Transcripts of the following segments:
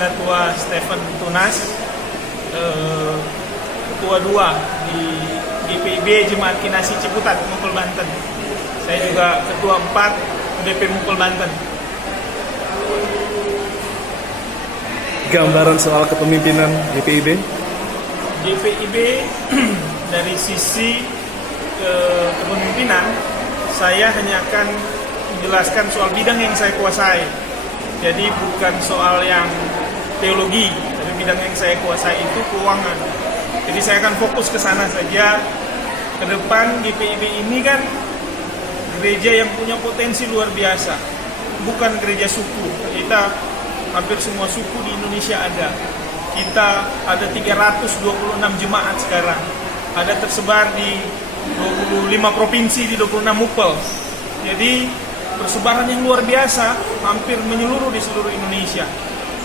Penatua Stephen Tunas, Ketua 2 di GPIB Jemaat Kinasi Ciputat, Mukul, Banten. Saya juga Ketua 4 BP Mukul, Banten. Gambaran soal kepemimpinan GPIB? GPIB dari sisi kepemimpinan, saya hanya akan menjelaskan soal bidang yang saya kuasai. Jadi bukan soal yang teologi, tapi bidang yang saya kuasai itu keuangan. Jadi saya akan fokus ke sana saja. Ke depan GPIB ini kan gereja yang punya potensi luar biasa. Bukan gereja suku. Kita hampir semua suku di Indonesia ada. Kita ada 326 jemaat sekarang. Ada tersebar di 25 provinsi di 26 mupel. Jadi persebaran yang luar biasa, hampir menyeluruh di seluruh Indonesia.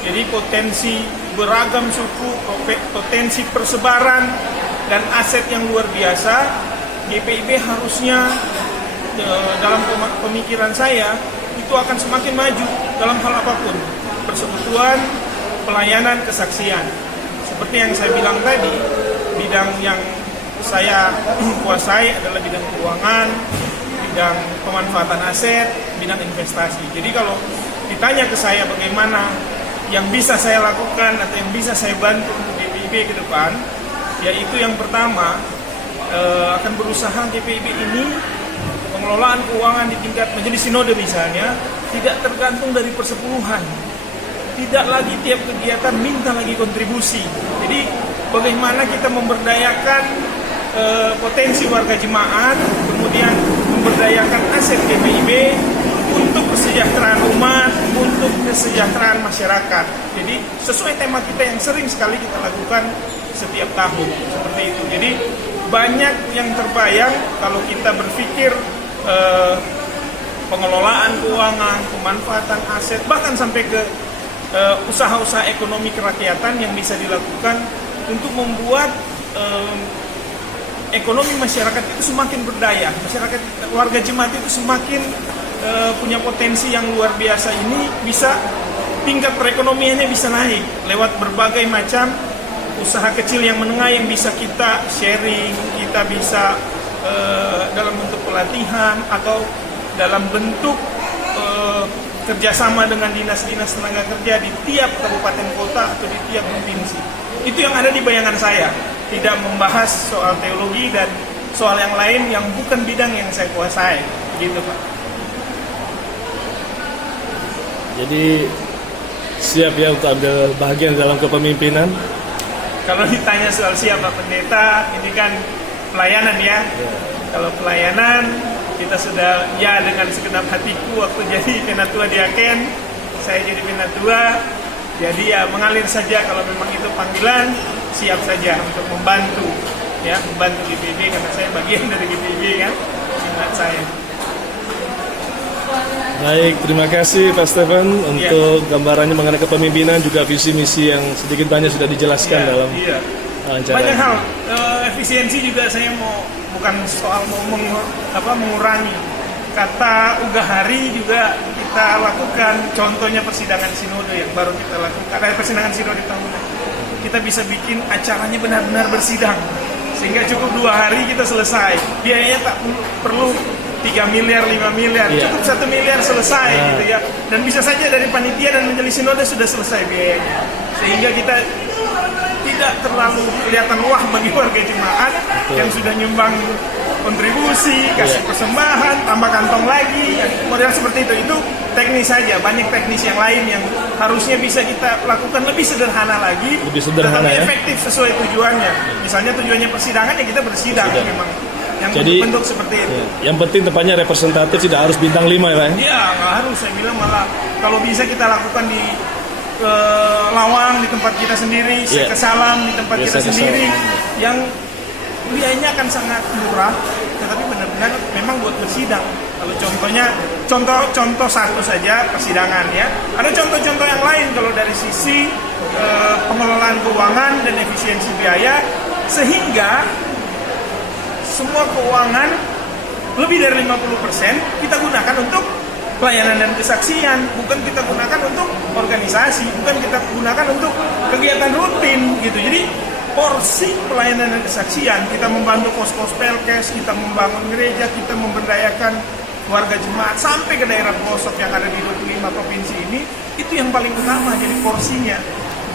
Jadi potensi beragam suku, potensi persebaran dan aset yang luar biasa, GPIB harusnya dalam pemikiran saya itu akan semakin maju dalam hal apapun, persekutuan, pelayanan, kesaksian. Seperti yang saya bilang tadi, bidang yang saya kuasai adalah bidang keuangan, bidang pemanfaatan aset, bidang investasi. Jadi kalau ditanya ke saya bagaimana yang bisa saya lakukan atau yang bisa saya bantu untuk GPIB ke depan, yaitu yang pertama, akan berusaha GPIB ini pengelolaan keuangan di tingkat majelis sinode misalnya tidak tergantung dari persepuluhan, tidak lagi tiap kegiatan minta lagi kontribusi. Jadi bagaimana kita memberdayakan potensi warga jemaat, kemudian memberdayakan aset GPIB untuk kesejahteraan umat, untuk kesejahteraan masyarakat. Jadi sesuai tema kita yang sering sekali kita lakukan setiap tahun seperti itu. Jadi banyak yang terbayang kalau kita berpikir pengelolaan keuangan, pemanfaatan aset, bahkan sampai ke usaha-usaha ekonomi kerakyatan yang bisa dilakukan untuk membuat ekonomi masyarakat itu semakin berdaya, masyarakat warga jemaat itu semakin punya potensi yang luar biasa. Ini bisa tingkat perekonomiannya bisa naik lewat berbagai macam usaha kecil yang menengah yang bisa kita sharing, kita bisa dalam bentuk pelatihan atau dalam bentuk kerjasama dengan dinas-dinas tenaga kerja di tiap kabupaten kota atau di tiap provinsi. Itu yang ada di bayangan saya. Tidak membahas soal teologi dan soal yang lain yang bukan bidang yang saya kuasai, gitu Pak. Jadi siap ya untuk ambil bagian dalam kepemimpinan? Kalau ditanya soal siap Pak Pendeta, ini kan pelayanan ya. Kalau pelayanan, kita sudah ya dengan segenap hatiku waktu jadi penatua diaken, saya jadi penatua, jadi ya mengalir saja kalau memang itu panggilan. Siap saja untuk membantu, ya, membantu GPIB karena saya bagian dari GPIB kan, ingat saya. Baik, terima kasih Pak Stephen untuk gambarannya mengenai kepemimpinan, juga visi misi yang sedikit banyak sudah dijelaskan dalam acara. Banyak hal, efisiensi juga saya bukan soal mengurangi. Kata ugahari juga kita lakukan, contohnya persidangan sinode yang baru kita lakukan, persidangan sinode tahun ini. Kita bisa bikin acaranya benar-benar bersidang sehingga cukup 2 hari kita selesai, biayanya tak perlu 3 miliar, 5 miliar, cukup 1 miliar selesai gitu ya. Dan bisa saja dari panitia dan majelis sinode sudah selesai biayanya, sehingga kita tidak terlalu kelihatan wah bagi warga jemaat yang sudah nyumbang kontribusi, kasih persembahan, tambah kantong lagi, model seperti itu teknis saja. Banyak teknis yang lain yang harusnya bisa kita lakukan lebih sederhana lagi, tetapi efektif sesuai tujuannya. Misalnya tujuannya persidangan, ya kita bersidang memang. Yang jadi, bentuk seperti itu. Yang penting tempatnya representatif, tidak harus bintang 5 ya Pak? Iya, nggak harus. Saya bilang malah kalau bisa kita lakukan di Lawang, di tempat kita sendiri, ke Salam, di tempat kita sendiri, yang biayanya akan sangat murah, tetapi benar-benar memang buat bersidang. Kalau contohnya, contoh satu saja persidangan ya. Ada contoh-contoh yang lain kalau dari sisi pengelolaan keuangan dan efisiensi biaya, sehingga semua keuangan lebih dari 50% kita gunakan untuk pelayanan dan kesaksian, bukan kita gunakan untuk organisasi, bukan kita gunakan untuk kegiatan rutin gitu. Jadi porsi pelayanan dan kesaksian, kita membantu pos-pos Pelkes, kita membangun gereja, kita memberdayakan warga jemaat sampai ke daerah pelosok yang ada di 25 provinsi ini, itu yang paling utama jadi porsinya,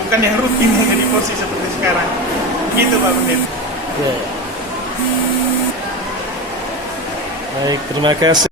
bukan yang rutin yang jadi porsi seperti sekarang. Gitu Pak Pendeta. Ya. Baik, terima kasih.